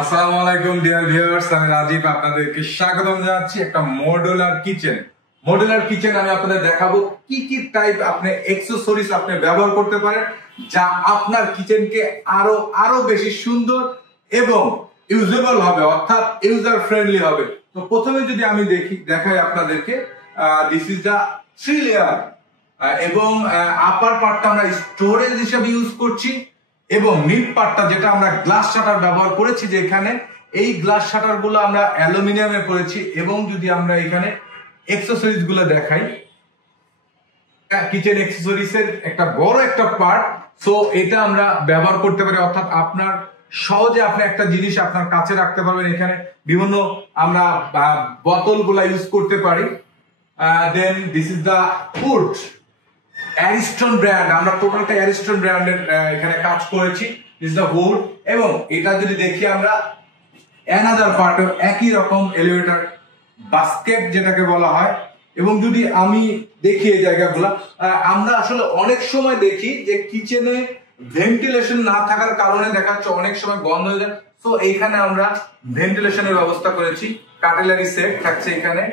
আসসালামু আলাইকুম dear viewers, আমি রাজীব আপনাদেরকে স্বাগতম জানাচ্ছি একটা মডুলার কিচেন। মডুলার কিচেন আমি আপনাদের দেখাবো কি কি টাইপ আপনি অ্যাকসেসরিজ আপনি ব্যবহার করতে পারেন যা আপনার কিচেনকে আরো বেশি সুন্দর এবং ইউজেবল হবে, অর্থাৎ ইউজার ফ্রেন্ডলি হবে। তো প্রথমে যদি আমি দেখাই আপনাদেরকে, দিস ইজ দা 3 লেয়ার এবং আপার পার্টটা আমরা স্টোরেজ হিসেবে ইউজ করছি এবং মিড পার্টটা যেটা আমরা গ্লাস শাটার ব্যবহার করেছি, যে এখানে এই গ্লাস শাটার গুলো আমরা অ্যালুমিনিয়ামে করেছি। এবং যদি আমরা এখানে অ্যাকসেসরিজ গুলো দেখাই, কিচেন অ্যাকসেসরিজ এর একটা বড় একটা পার্ট, সো এটা আমরা ব্যবহার করতে পারি, অর্থাৎ আপনার সহজে আপনি একটা জিনিস আপনার কাছে রাখতে পারবেন। এখানে বিভিন্ন আমরা বোতল গুলা ইউজ করতে পারি। Then this is the food Ariston brand, আমরা টোটালটা অ্যারিস্টন ব্র্যান্ডের এখানে কাজ করেছি। This the hood. এবং এটা যদি দেখি আমরা অ্যানাদার পার্ট একই রকম এলিভেটর বাস্কেট যেটাকে বলা হয়। এবং যদি আমি দেখি এই জায়গাগুলো, আমরা আসলে অনেক সময় দেখি যে কিচেনে ভেন্টিলেশন না থাকার কারণে দেখা যাচ্ছে অনেক সময় গন্ধ হয়ে যায়। তো এইখানে আমরা ভেন্টিলেশনের ব্যবস্থা করেছি। কাটলারি সেট থাকছে এখানে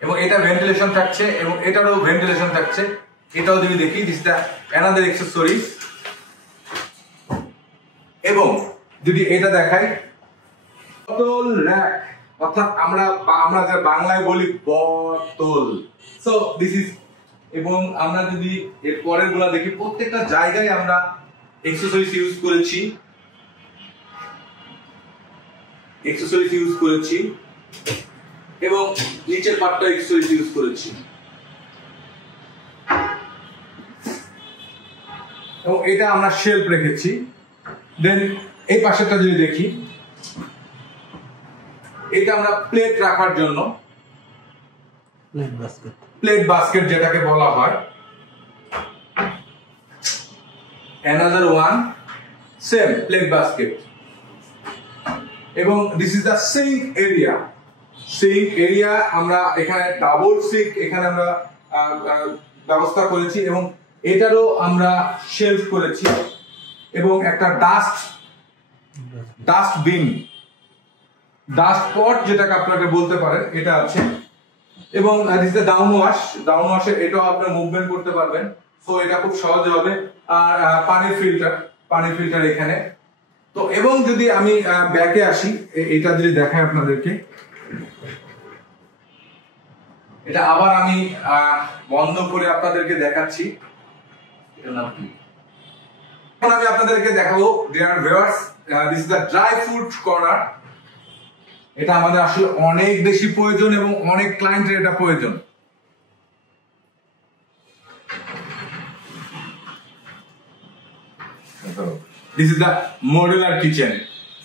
এবং এটা ভেন্টিলেশন থাকছে এবং এটারও ভেন্টিলেশন থাকছে। এটাও যদি দেখি, দিস দ্য অ্যানাদার অ্যাকসেসরিজ। এবং যদি এটা দেখাই, বোতল র‍্যাক, অর্থাৎ আমরা যে বাংলায় বলি বোতল, সো দিস ইজ। এবং আমরা যদি এর পরের গুলা দেখি, প্রত্যেকটা জায়গায় আমরা অ্যাকসেসরিজ ইউজ করেছি এবং নিচের পার্টটা অ্যাকসেসরিজ ইউজ করেছি। এবং এটা আমরা শেলফ রেখেছি। দেন এই পাশেরটা যদি দেখি, এটা আমরা প্লেট রাখার জন্য প্লেট বাস্কেট যেটাকে বলা হয়। Another one same plate basket. এবং this is the sink area. আমরা এখানে ডাবল সিঙ্ক এখানে আমরা ব্যবস্থা করেছি এবং এটারও আমরা শেলফ করেছি। এবং একটা ডাস্টবিন, ডাস্ট পট যেটাকে আপনাকে বলতে পারেন, এটা আছে। এবং দিস ইজ দা ডাউন ওয়াশে এটাও আপনি মুভমেন্ট করতে পারবেন, সো এটা খুব সহজ হবে। আর পানির ফিল্টার এখানে। তো এবং যদি আমি ব্যাকে আসি, এটা যদি দেখাই আপনাদেরকে, এটা আবার আমি বন্ধ করে আপনাদেরকে দেখাচ্ছি। এখন আমি আপনাদেরকে দেখাবো dear viewers, this is the dry fruit corner. এটা আমাদের আসলে অনেক বেশি প্রয়োজন এবং অনেক ক্লায়েন্টের এটা প্রয়োজন। This is the modular kitchen.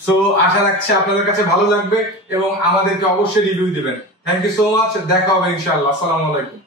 So আশা রাখছি আপনাদের কাছে ভালো লাগবে এবং আমাদেরকে অবশ্যই রিভিউ দিবেন। Thank you so much. দেখা হবে ইনশাআল্লাহ। আসসালামু আলাইকুম।